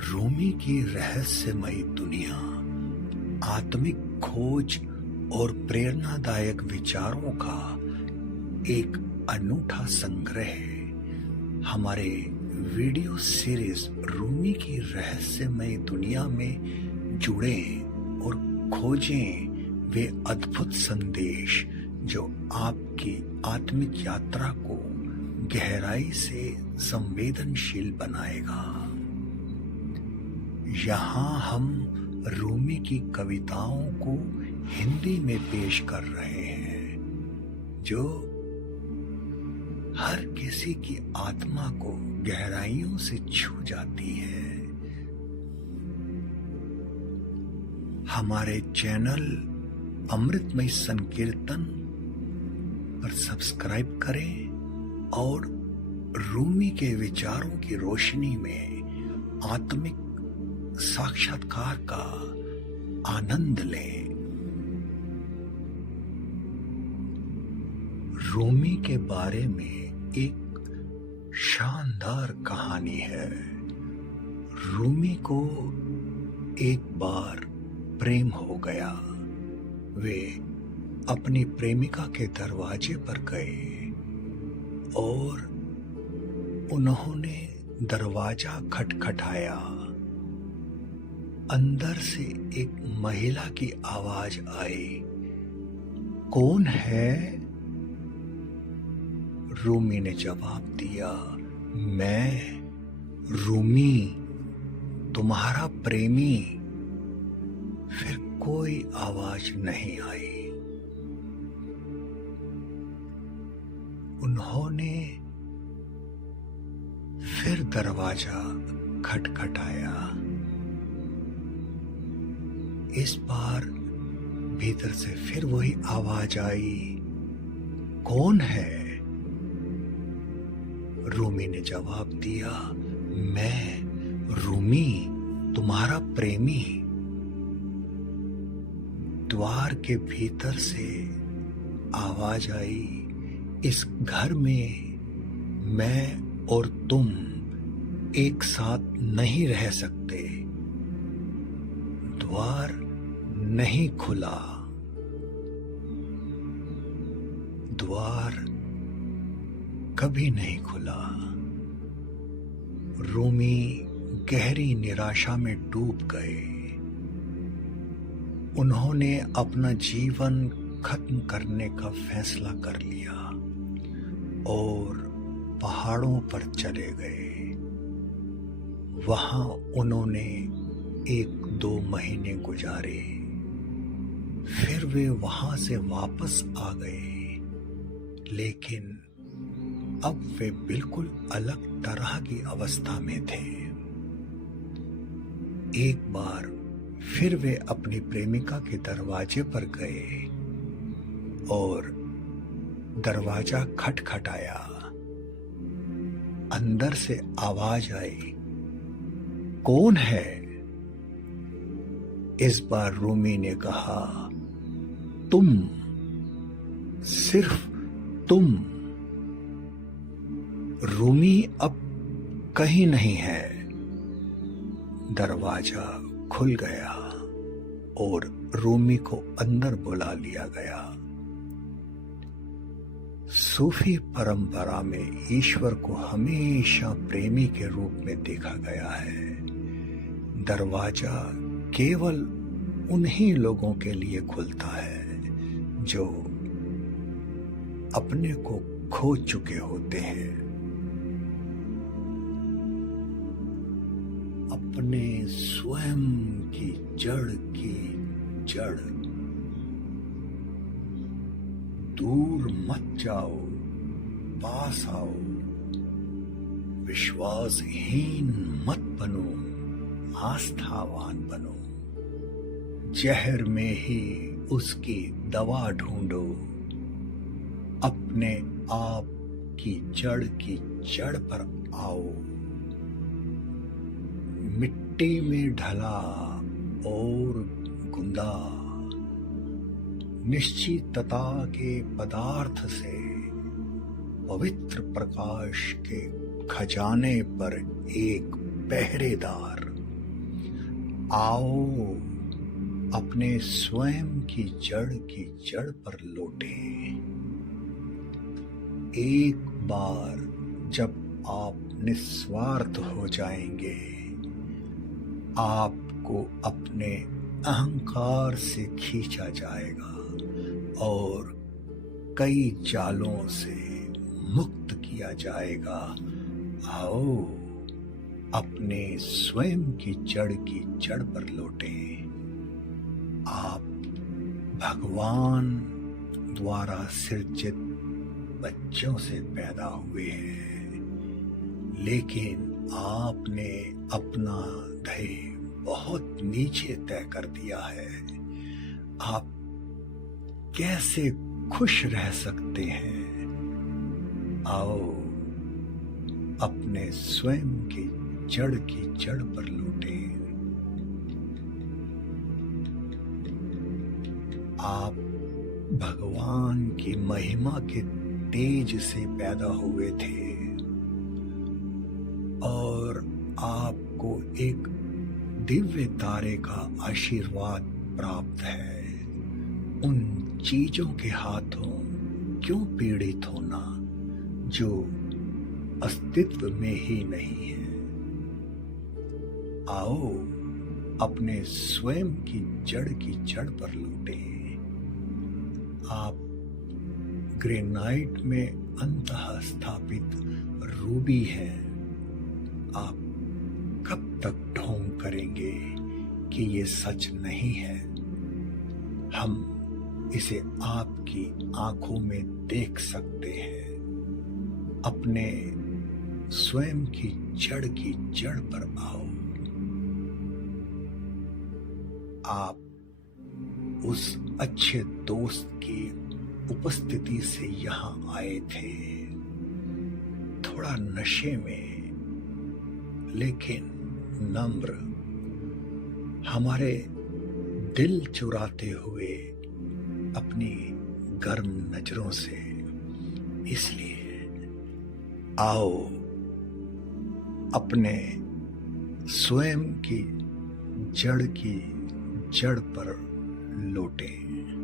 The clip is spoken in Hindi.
रूमी की रहस्यमयी दुनिया आत्मिक खोज और प्रेरणादायक विचारों का एक अनूठा संग्रह है। हमारे वीडियो सीरीज रूमी की रहस्यमय दुनिया में जुड़ें और खोजें वे अद्भुत संदेश जो आपकी आत्मिक यात्रा को गहराई से संवेदनशील बनाएगा। यहाँ हम रूमी की कविताओं को हिंदी में पेश कर रहे हैं, जो हर किसी की आत्मा को गहराइयों से छू जाती है। हमारे चैनल अमृतमय संकीर्तन पर सब्सक्राइब करें और रूमी के विचारों की रोशनी में आत्मिक साक्षात्कार का आनंद लें। रूमी के बारे में एक शानदार कहानी है। रूमी को एक बार प्रेम हो गया। वे अपनी प्रेमिका के दरवाजे पर गए और उन्होंने दरवाजा खटखटाया। अंदर से एक महिला की आवाज आई, कौन है? रूमी ने जवाब दिया, मैं रूमी, तुम्हारा प्रेमी। फिर कोई आवाज नहीं आई। उन्होंने फिर दरवाजा खटखटाया। इस बार भीतर से फिर वही आवाज आई, कौन है? रूमी ने जवाब दिया, मैं रूमी, तुम्हारा प्रेमी। द्वार के भीतर से आवाज आई, इस घर में मैं और तुम एक साथ नहीं रह सकते। द्वार नहीं खुला। द्वार कभी नहीं खुला। रूमी गहरी निराशा में डूब गए। उन्होंने अपना जीवन खत्म करने का फैसला कर लिया और पहाड़ों पर चले गए। वहां उन्होंने 1-2 महीने गुजारे। फिर वे वहां से वापस आ गए, लेकिन अब वे बिल्कुल अलग तरह की अवस्था में थे। एक बार फिर वे अपनी प्रेमिका के दरवाजे पर गए और दरवाजा खटखटाया। अंदर से आवाज आई, कौन है? इस बार रूमी ने कहा, तुम, सिर्फ तुम। रूमी अब कहीं नहीं है। दरवाजा खुल गया और रूमी को अंदर बुला लिया गया। सूफी परंपरा में ईश्वर को हमेशा प्रेमी के रूप में देखा गया है। दरवाजा केवल उन्हीं लोगों के लिए खुलता है जो अपने को खो चुके होते हैं, अपने स्वयं की जड़। दूर मत जाओ, पास आओ। विश्वासहीन मत बनो, आस्थावान बनो। जहर में ही उसकी दवा ढूंढो। अपने आप की जड़ पर आओ। मिट्टी में ढला और गुंदा, निश्चितता के पदार्थ से पवित्र प्रकाश के खजाने पर एक पहरेदार। आओ अपने स्वयं की जड़ पर लौटें। एक बार जब आप निस्वार्थ हो जाएंगे, आपको अपने अहंकार से खींचा जाएगा और कई जालों से मुक्त किया जाएगा। आओ अपने स्वयं की जड़ पर लौटें। आप भगवान द्वारा सृजित बच्चों से पैदा हुए हैं, लेकिन आपने अपना ध्येय बहुत नीचे तय कर दिया है। आप कैसे खुश रह सकते हैं? आओ अपने स्वयं की जड़ पर लौटें। आप भगवान की महिमा के तेज से पैदा हुए थे और आपको एक दिव्य तारे का आशीर्वाद प्राप्त है। उन चीजों के हाथों क्यों पीड़ित होना जो अस्तित्व में ही नहीं है? आओ अपने स्वयं की जड़ पर लौटें। आप ग्रेनाइट में अंतः स्थापित रूबी हैं। आप कब तक ढोंग करेंगे कि ये सच नहीं है? हम इसे आपकी आंखों में देख सकते हैं। अपने स्वयं की जड़ पर आओ। आप उस अच्छे दोस्त की उपस्थिति से यहाँ आए थे, थोड़ा नशे में, लेकिन नम्र, हमारे दिल चुराते हुए अपनी गर्म नजरों से। इसलिए आओ अपने स्वयं की जड़ पर लौटें।